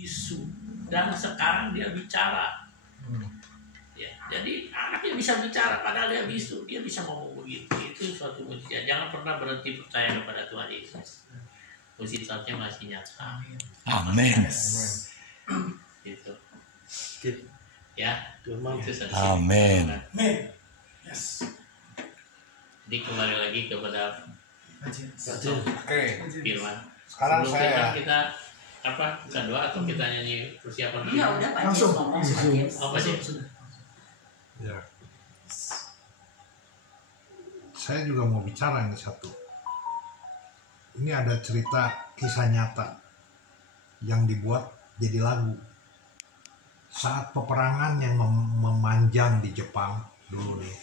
bisu, dan sekarang dia bicara. Ya, jadi anaknya bisa bicara padahal dia bisu, dia bisa ngomong begitu. Itu suatu mujizat. Jangan pernah berhenti percaya kepada Tuhan Yesus. Mujizatnya masih nyata. Amin. Gitu. Ya, itu saja. Amin. Yes. Jadi kembali lagi kepada Oke. firman. Sekarang Sebelum saya kita apa kita doa atau kita nyanyi persiapan dulu? Iya udah Pak Langsung. James, Pak James. Apa sih? ya. Saya juga mau bicara ini satu. Ini ada cerita kisah nyata yang dibuat jadi lagu. Saat peperangan yang memanjang di Jepang dulu nih,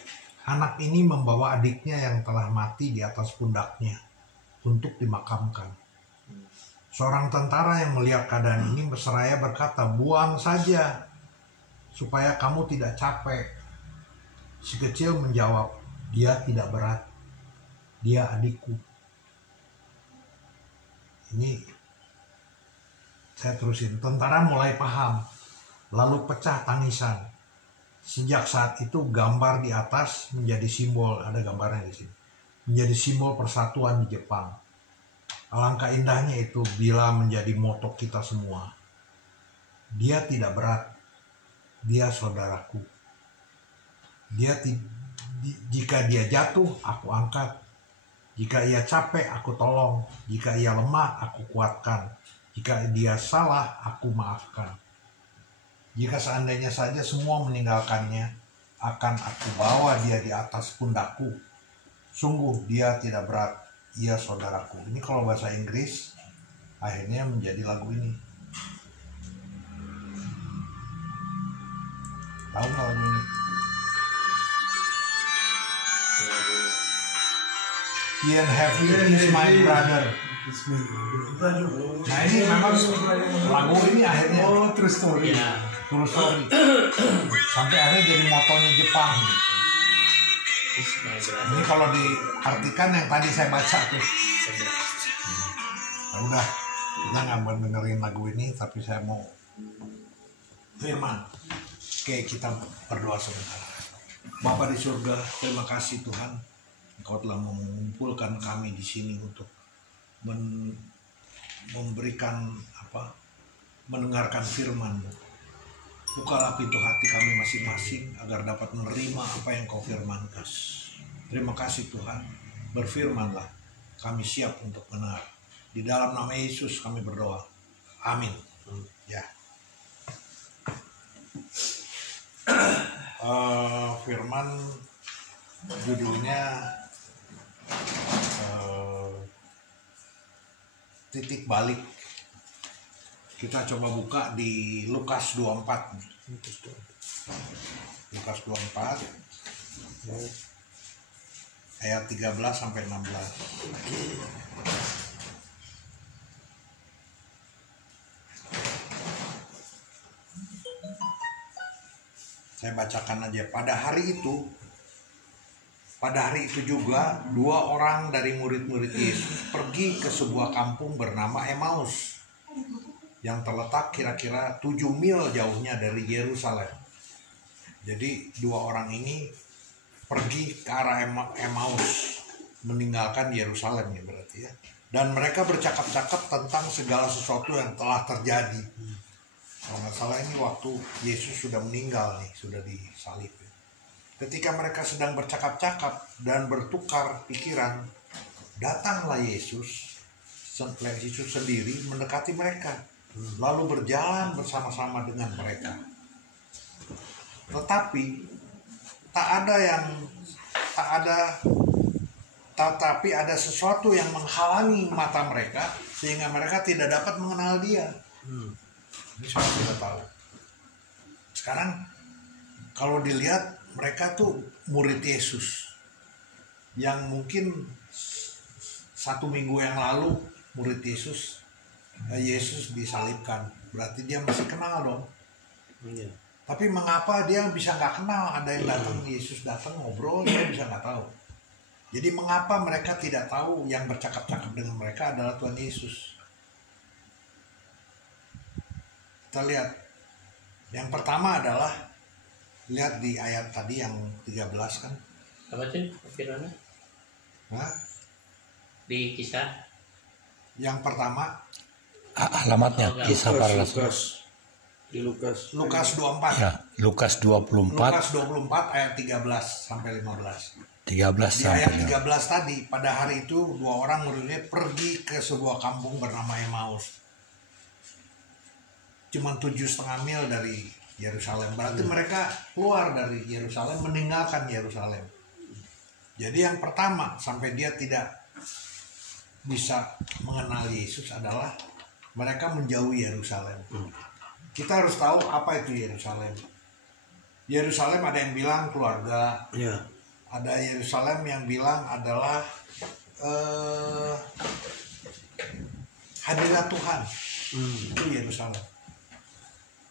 anak ini membawa adiknya yang telah mati di atas pundaknya untuk dimakamkan. Seorang tentara yang melihat keadaan ini berseraya berkata, "Buang saja supaya kamu tidak capek." Si kecil menjawab, "Dia tidak berat. Dia adikku." Ini saya terusin. Tentara mulai paham, lalu pecah tangisan. Sejak saat itu gambar di atas menjadi simbol, ada gambarnya di sini, menjadi simbol persatuan di Jepang. Alangkah indahnya itu bila menjadi moto kita semua. Dia tidak berat, dia saudaraku. Jika dia jatuh, aku angkat. Jika ia capek, aku tolong. Jika ia lemah, aku kuatkan. Jika dia salah, aku maafkan. Jika seandainya saja semua meninggalkannya, akan aku bawa dia di atas pundakku. Sungguh dia tidak berat, ia saudaraku. Ini kalau bahasa Inggris, akhirnya menjadi lagu ini. Tahu nggak lagu ini? Ian Heavy is my brother. Nah ini memang lagu ini akhirnya True story. Ya, true story. Sampai akhirnya jadi motonya Jepang. Ini kalau diartikan yang tadi saya baca tuh. Nah, udah, kita nggak mau dengerin lagu ini, tapi saya mau firman. Oke, kita berdoa sebentar. Bapa di surga, terima kasih Tuhan, Engkau telah mengumpulkan kami di sini untuk memberikan mendengarkan firman-Mu. Bukalah pintu hati kami masing-masing agar dapat menerima apa yang Kau firmankan. Terima kasih Tuhan, berfirmanlah, kami siap untuk mendengar. Di dalam nama Yesus kami berdoa. Amin. Ya. Firman judulnya titik balik. Kita coba buka di Lukas 24. Lukas 24 ayat 13 sampai 16. Saya bacakan aja. Pada hari itu juga 2 orang dari murid-murid Yesus pergi ke sebuah kampung bernama Emmaus yang terletak kira-kira 7 mil jauhnya dari Yerusalem. Jadi 2 orang ini pergi ke arah Emmaus, meninggalkan Yerusalem ya berarti ya. Dan mereka bercakap-cakap tentang segala sesuatu yang telah terjadi. Kalau nggak salah ini waktu Yesus sudah meninggal nih, sudah disalib. Ketika mereka sedang bercakap-cakap dan bertukar pikiran, datanglah Yesus sendiri mendekati mereka, lalu berjalan bersama-sama dengan mereka. Tetapi ada sesuatu yang menghalangi mata mereka sehingga mereka tidak dapat mengenal Dia. Ini semua kita tahu. Sekarang kalau dilihat mereka tuh murid Yesus yang mungkin 1 minggu yang lalu murid Yesus disalibkan, berarti dia masih kenal dong. Iya. Tapi mengapa dia bisa nggak kenal? Ada yang datang, Yesus datang ngobrol, dia bisa nggak tahu. Jadi mengapa mereka tidak tahu yang bercakap-cakap dengan mereka adalah Tuhan Yesus? Kita lihat. Yang pertama adalah lihat di ayat tadi yang 13 kan. Apa sih firmannya? Nah, Di Kisah. yang pertama Alamatnya Kisah Para Rasul. Di Lukas. Lukas 24. Ya, Lukas 24 Lukas 24 ayat 13 sampai 15. 13 Di ayat sampai 13 tadi, pada hari itu dua orang muridnya pergi ke sebuah kampung bernama Emmaus. Cuma 7,5 mil dari Yerusalem. Berarti mereka keluar dari Yerusalem, meninggalkan Yerusalem. Jadi yang pertama sampai dia tidak bisa mengenal Yesus adalah mereka menjauhi Yerusalem. Kita harus tahu apa itu Yerusalem. Yerusalem ada yang bilang keluarga, Ya. ada Yerusalem yang bilang adalah hadirat Tuhan. Itu Yerusalem.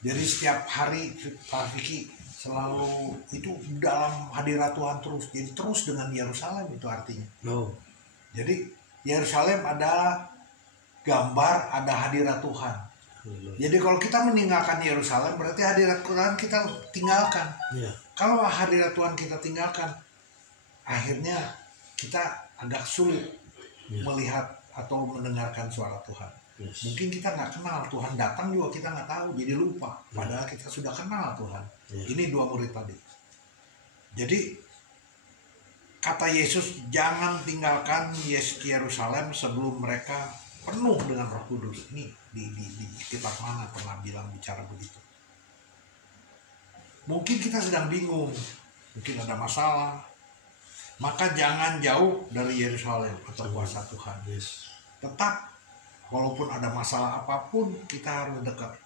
Jadi setiap hari Pak Vicky selalu itu dalam hadirat Tuhan terus. Jadi terus dengan Yerusalem itu artinya. No. Jadi Yerusalem ada gambar, ada hadirat Tuhan. Jadi kalau kita meninggalkan Yerusalem berarti hadirat Tuhan kita tinggalkan. Ya. Kalau hadirat Tuhan kita tinggalkan, akhirnya kita agak sulit melihat atau mendengarkan suara Tuhan. Yes. Mungkin kita nggak kenal Tuhan datang juga kita nggak tahu, jadi lupa. Padahal kita sudah kenal Tuhan. Ini dua murid tadi. Jadi kata Yesus jangan tinggalkan Yerusalem sebelum mereka penuh dengan Roh Kudus. Ini di kitab mana pernah bilang bicara begitu. Mungkin kita sedang bingung, mungkin ada masalah, maka jangan jauh dari Yerusalem atau kuasa Tuhan. Yes. Tetap walaupun ada masalah apapun kita harus dekat.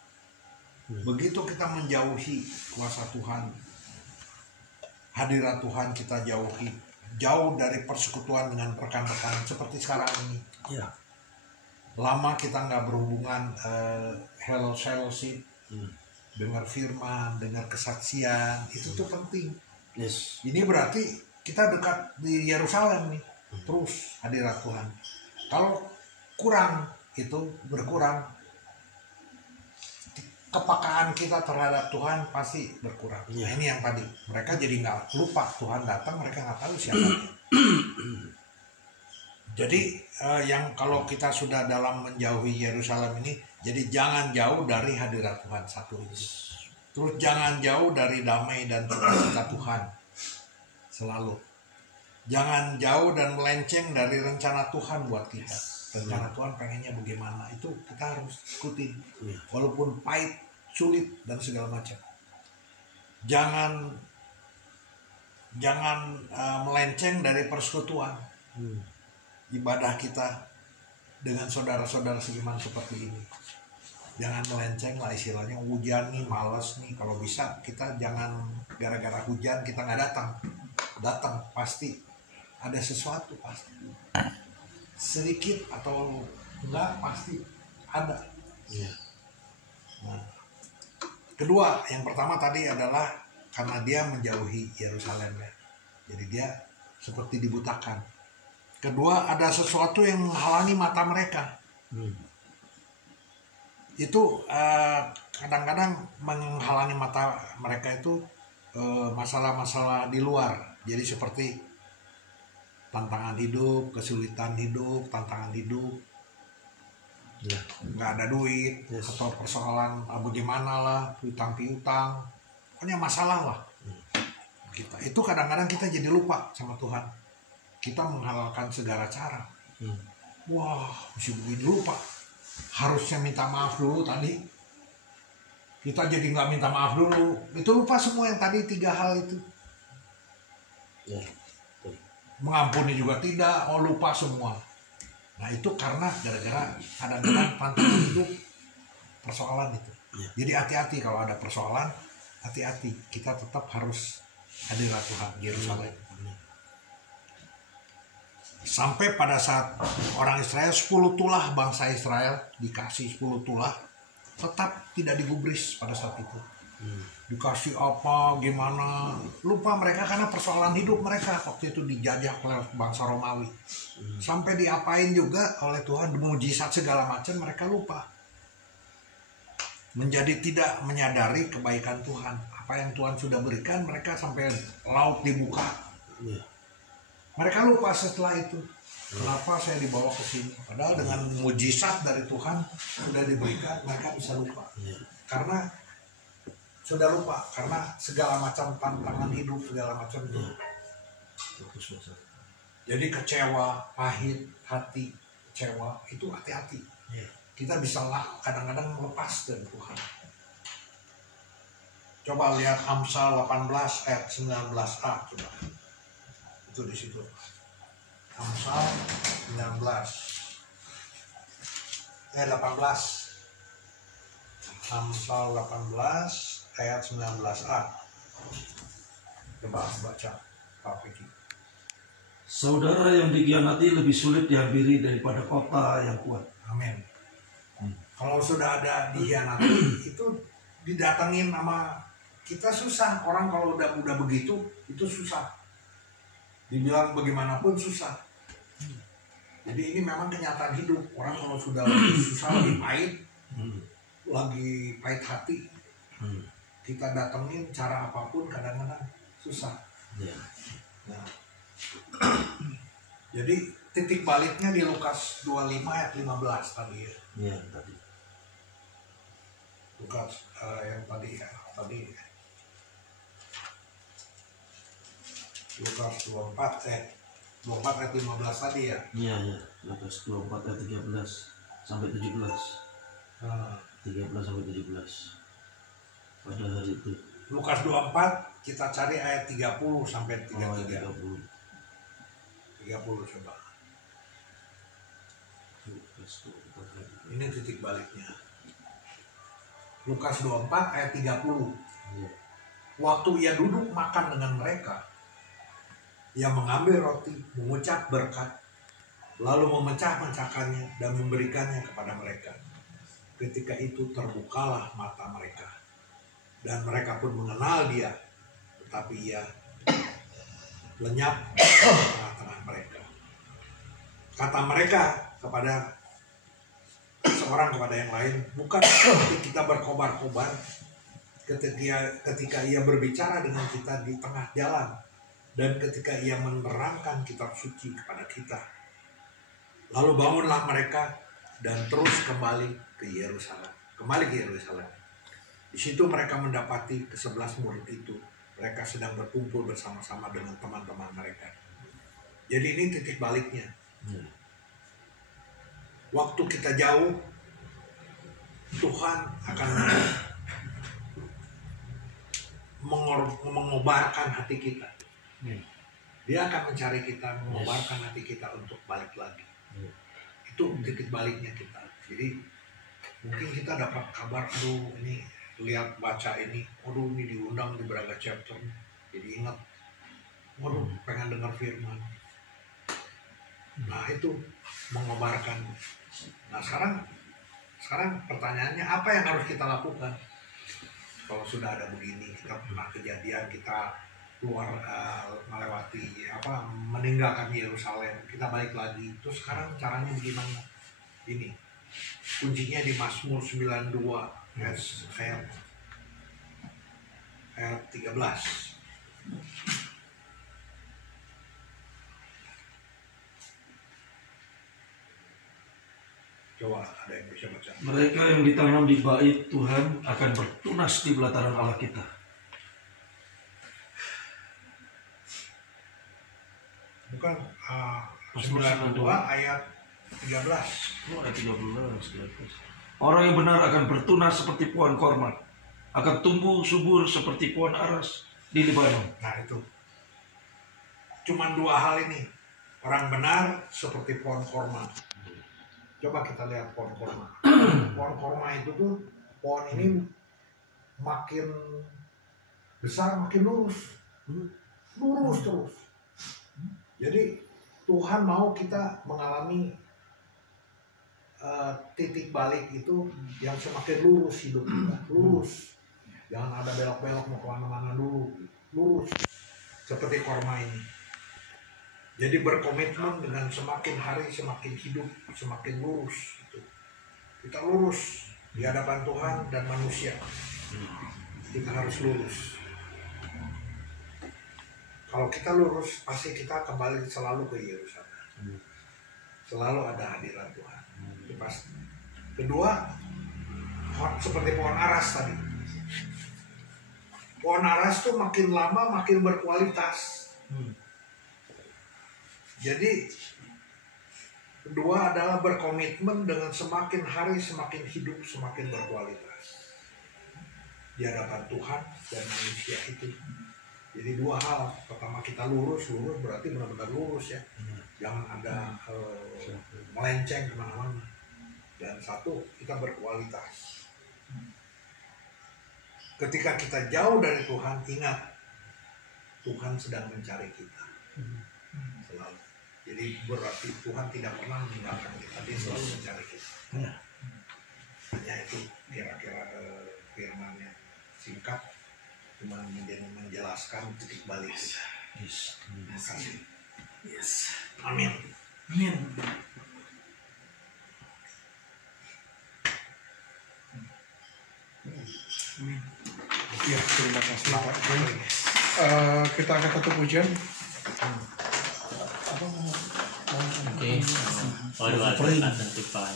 Begitu kita menjauhi kuasa Tuhan, hadirat Tuhan kita jauhi, jauh dari persekutuan dengan rekan-rekan seperti sekarang ini. Ya. Lama kita nggak berhubungan fellowship, dengar firman, dengar kesaksian, itu tuh penting. Yes. Ini berarti kita dekat di Yerusalem nih, terus hadirat Tuhan. Kalau kurang itu berkurang, kepekaan kita terhadap Tuhan pasti berkurang. Nah, ini yang tadi mereka jadi nggak lupa Tuhan datang, mereka nggak tahu siapa dia. Jadi yang kalau kita sudah dalam menjauhi Yerusalem ini, jadi jangan jauh dari hadirat Tuhan satu itu. Terus jangan jauh dari damai dan sukacita Tuhan selalu. Jangan jauh dan melenceng dari rencana Tuhan buat kita. Rencana Tuhan pengennya bagaimana, itu kita harus ikutin. Walaupun pahit, sulit dan segala macam. Jangan melenceng dari persekutuan. Ibadah kita dengan saudara-saudara seiman seperti ini. Jangan melenceng lah istilahnya, hujan nih, malas nih. Kalau bisa kita jangan gara-gara hujan kita nggak datang. Datang pasti ada sesuatu pasti. Sedikit atau enggak pasti ada. Nah, kedua, yang pertama tadi adalah karena dia menjauhi Yerusalem ya. Jadi dia seperti dibutakan. Kedua, ada sesuatu yang menghalangi mata mereka. Itu kadang-kadang menghalangi mata mereka itu masalah-masalah di luar. Jadi seperti tantangan hidup, kesulitan hidup, tantangan hidup, nggak ada duit, atau persoalan bagaimana lah, hutang piutang, pokoknya masalah lah. Itu kadang-kadang kita jadi lupa sama Tuhan. Kita menghalalkan segala cara. Wah, mesti begini, lupa. Harusnya minta maaf dulu tadi. Kita jadi nggak minta maaf dulu. Itu lupa semua yang tadi 3 hal itu. Mengampuni juga tidak, lupa semua. Nah itu karena gara-gara kadang-kadang tantangan hidup, persoalan itu. Jadi hati-hati kalau ada persoalan, hati-hati. Kita tetap harus hadirat Tuhan Yerusalem. Sampai pada saat orang Israel 10 tulah, bangsa Israel dikasih 10 tulah, tetap tidak digubris pada saat itu. Dikasih apa, gimana, lupa mereka karena persoalan hidup mereka waktu itu dijajah oleh bangsa Romawi. Sampai diapain juga oleh Tuhan, mujizat segala macam, mereka lupa. menjadi tidak menyadari kebaikan Tuhan. Apa yang Tuhan sudah berikan, mereka sampai laut dibuka. Mereka lupa setelah itu. Kenapa saya dibawa ke sini? Padahal dengan mujizat dari Tuhan sudah diberikan, mereka bisa lupa. Karena sudah lupa, karena segala macam tantangan hidup, segala macam itu. Jadi kecewa, pahit, hati, kecewa, itu hati-hati. Kita bisa kadang-kadang lepas dari Tuhan. Coba lihat Amsal 18 ayat 19a, coba. Itu di situ. Amsal 19 ayat 18. Amsal 18 ayat 19a. Coba baca Pak Peki. Saudara yang dikhianati lebih sulit dihampiri daripada kota yang kuat. Amin. Kalau sudah ada dikhianati, itu didatengin sama kita susah. Orang kalau udah begitu, itu susah. Dibilang bagaimanapun susah. Jadi ini memang kenyataan hidup. Orang kalau sudah lagi susah, lagi pahit, lagi pahit hati, kita datengin cara apapun kadang-kadang susah. Nah, jadi titik baliknya di Lukas 25 ayat 15 tadi ya. Iya, tadi. Lukas yang tadi ya, Lukas 24 ayat 15 tadi ya. Iya, Lukas 24 ayat 13 sampai 17. 13 sampai 17. Pada hari itu. Lukas 24 kita cari ayat 30 sampai 33. 30 coba. Ini titik baliknya. Lukas 24 ayat 30. Waktu ia duduk makan dengan mereka, ia mengambil roti, mengucap berkat, lalu memecah-mecahkannya dan memberikannya kepada mereka. Ketika itu terbukalah mata mereka, dan mereka pun mengenal dia, tetapi ia lenyap di tengah-tengah mereka. Kata mereka seorang kepada yang lain, bukan seperti kita berkobar-kobar ketika ia berbicara dengan kita di tengah jalan, dan ketika ia menerangkan kitab suci kepada kita. Lalu bangunlah mereka dan terus kembali ke Yerusalem. Di situ mereka mendapati ke-11 murid itu. Mereka sedang berkumpul bersama-sama dengan teman-teman mereka. Jadi ini titik baliknya. Waktu kita jauh, Tuhan akan mengobarkan hati kita. Dia akan mencari kita, mengobarkan hati kita untuk balik lagi. Itu titik baliknya kita. Jadi mungkin kita dapat kabar, aduh ini lihat baca ini, aduh ini diundang di Braga Chapter, jadi ingat, aduh pengen dengar firman. Nah itu mengobarkan. Nah sekarang pertanyaannya apa yang harus kita lakukan? Kalau sudah ada begini, kita pernah kejadian, kita keluar melewati meninggalkan Yerusalem, kita balik lagi. Terus sekarang caranya bagaimana? Ini kuncinya di Mazmur 92 ayat 13. Coba ada yang bisa baca. Mereka yang ditanam di bait Tuhan akan bertunas di pelataran Allah kita. Bukan 92 ayat 13. Ayat 13. Orang yang benar akan bertunas seperti pohon korma, akan tumbuh subur seperti pohon aras di Libanon. Nah itu cuman dua hal ini. Orang benar seperti pohon korma. Coba kita lihat pohon korma. Pohon korma itu tuh, pohon ini makin besar makin lurus terus. Jadi Tuhan mau kita mengalami titik balik itu yang semakin lurus hidup kita, lurus. Jangan ada belok-belok mau kemana-mana dulu, lurus seperti korma ini. Jadi berkomitmen dengan semakin hari semakin hidup, semakin lurus. Gitu. Kita lurus di hadapan Tuhan dan manusia. Kita harus lurus. Kalau kita lurus, pasti kita kembali selalu ke Yerusalem. Selalu ada hadirat Tuhan. Itu pasti. Kedua, seperti pohon aras tadi. Pohon aras tuh makin lama makin berkualitas. Jadi kedua adalah berkomitmen dengan semakin hari semakin hidup semakin berkualitas di hadapan Tuhan dan manusia itu. Jadi dua hal. Pertama, kita lurus berarti benar-benar lurus ya. Jangan ada melenceng kemana-mana. Dan satu, kita berkualitas. Ketika kita jauh dari Tuhan, ingat Tuhan sedang mencari kita. Selalu. Jadi berarti Tuhan tidak pernah meninggalkan kita, dia selalu mencari kita. Hanya itu kira-kira firman-Nya singkat, cuma menjelaskan titik balik. Terima kasih. Amin. Amin. Ya, terima kasih Pak. Kita akan tutup ujian. Oke. Oh, doa nanti Pak.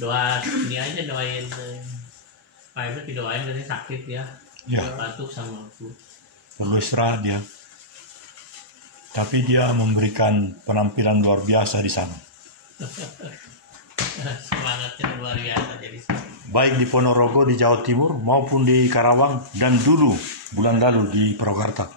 Doa ini aja, doain Pak Ibu didoain dari sakit ya. Ya, Batuk sama flu. berdoa dia. Tapi dia memberikan penampilan luar biasa di sana. Semangatnya luar biasa jadi. Baik di Ponorogo di Jawa Timur maupun di Karawang dan dulu bulan lalu di Purwakarta.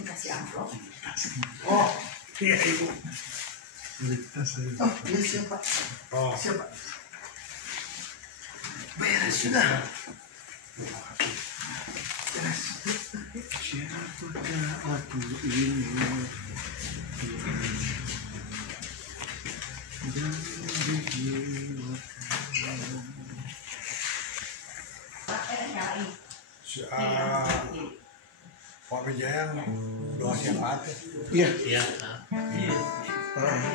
Kasih amplop. Oh, iya Ibu. Oh, ini siapa? Oh, Siapa? Beres sudah. Beres. Siapakah aku ini? Pak Wijayan doa syafaat. Iya. Iya.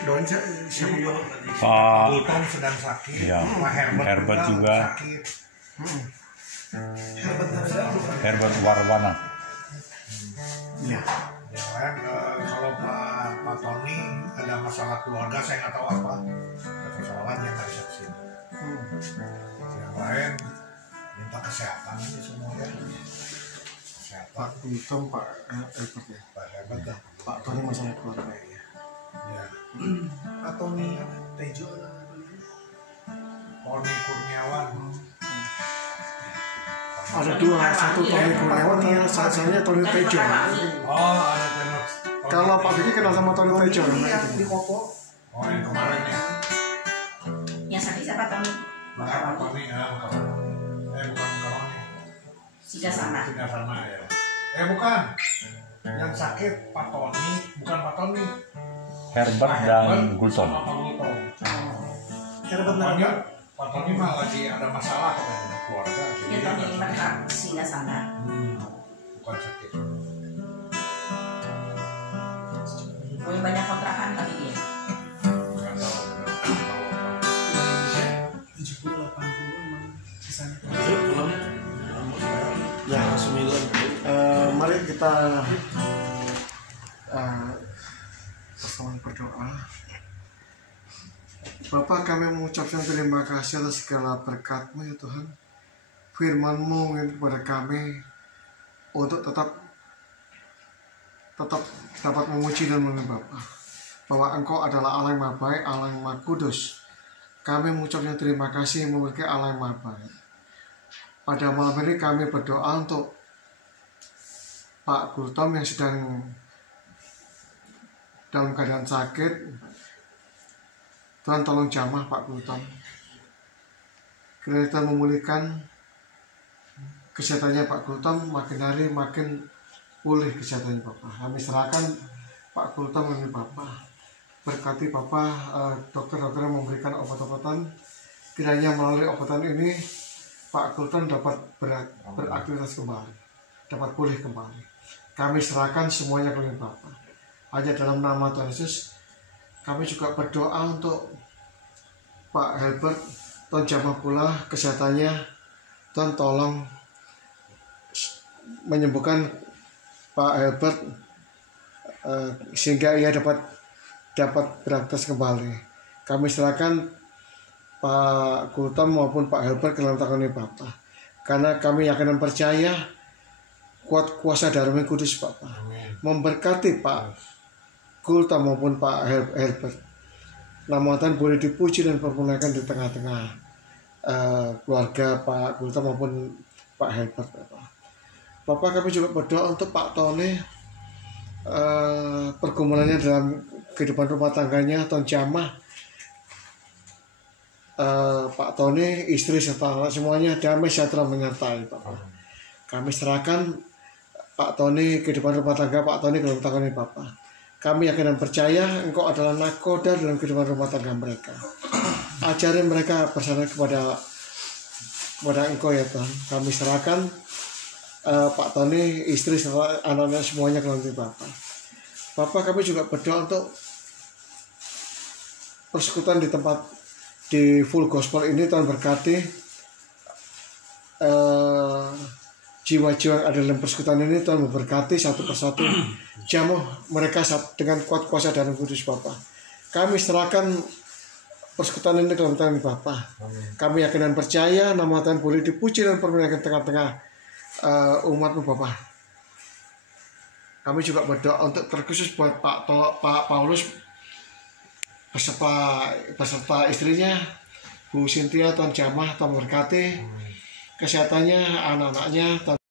Doain siapa? Pak Gultom sedang sakit. Iya. Pak Herbert juga. sakit. Herbert Warwana. Iya. Yang lain kalau Pak Tony ada masalah keluarga, saya nggak tahu apa. Ada persoalan yang nggak bisa kesini. Yang lain minta kesehatan ini semua ya. Pak Gultom, Pak Herbert ya. Pak Herbert dah. Pak Tony masalah keluarga ya. Ya. Atau nih Tejo Tony Kurniawan. Ada dua, satu Tony Kurniawan, satunya Tony Tejo. Oh, ada tenor. Kalau Pak Vicky kenal sama Tony Tejo, di Kopo. Oh, yang kemarin ya. Yang sakit siapa Tony? Bukan Tony, bukan. Bukan Tony. Sudah sama. Tidak sama ya. Bukan. Yang sakit Pak Tony, bukan Pak Tony. Herbert dan Gultom. Sama Pak Gultom. Herbert Tony, Pak Tony mah lagi ada masalah katanya keluarga. Ya Tony mereka singgah sana. Bukan sakit. Punya banyak kontrakan kali dia. Nggak tahu. Nggak tahu apa. 70-80 emang sisanya. Ya, 9. Mari kita bersama berdoa. Bapa, kami mengucapkan terima kasih atas segala berkat-Mu ya Tuhan. Firman-Mu kepada kami untuk tetap dapat memuji dan menyembah Bapa, bahwa Engkau adalah Allah yang Maha Baik, Allah yang Maha Kudus. Kami mengucapkan terima kasih memiliki Allah yang Maha Baik. Pada malam ini kami berdoa untuk Pak Gultom yang sedang dalam keadaan sakit. Tuhan tolong jamah Pak Gultom. Kiranya Tuhan memulihkan kesehatannya Pak Gultom, makin hari makin pulih kesehatannya Bapak. Kami serahkan Pak Gultom kepada Bapak. berkati Bapak, dokter-dokter yang memberikan obat-obatan. Kiranya melalui obatan ini Pak Kultan dapat beraktivitas kembali, dapat pulih kembali. Kami serahkan semuanya kepada Bapak. Hanya dalam nama Tuhan Yesus, kami juga berdoa untuk Pak Helbert. Tuhan jamah pula kesehatannya. Tuhan tolong menyembuhkan Pak Helbert sehingga ia dapat beraktivitas kembali. Kami serahkan Pak Kultan maupun Pak Helbert ke dalam tangan Bapak, karena kami yakin dan percaya kuat kuasa darah Kudus Bapak memberkati Pak Kultan maupun Pak Helbert. Nama Tuhan boleh dipuji dan dipermuliakan di tengah-tengah keluarga Pak Kultan maupun Pak Helbert Bapak. Bapak, kami juga berdoa untuk Pak Tony, pergumulannya dalam kehidupan rumah tangganya, Tuhan jamah Pak Tony, istri serta anak semuanya damai sejahtera menyertai Bapak. Kami serahkan Pak Tony, kehidupan rumah tangga Pak Tony ke dalam tangan Bapak. Kami yakin dan percaya Engkau adalah nakoda dalam kehidupan rumah tangga mereka. Ajari mereka bersandar kepada Engkau ya Tuhan. Kami serahkan Pak Tony, istri serta anak-anak semuanya ke dalam Bapak. Bapak, kami juga berdoa untuk persekutuan di Full Gospel ini. Tuhan berkati jiwa-jiwa yang ada dalam persekutuan ini. Tuhan memberkati satu persatu, jamuh mereka dengan kuat kuasa dan kudus Bapak. Kami serahkan persekutuan ini ke dalam tangan Bapak. Kami yakin dan percaya nama Tuhan boleh dipuji dan dipermuliakan tengah-tengah umat-Mu Bapak. Kami juga berdoa untuk terkhusus buat Pak Paulus beserta istrinya Bu Cynthia. Tuhan jamah, Tuhan berkati kesehatannya, anak-anaknya.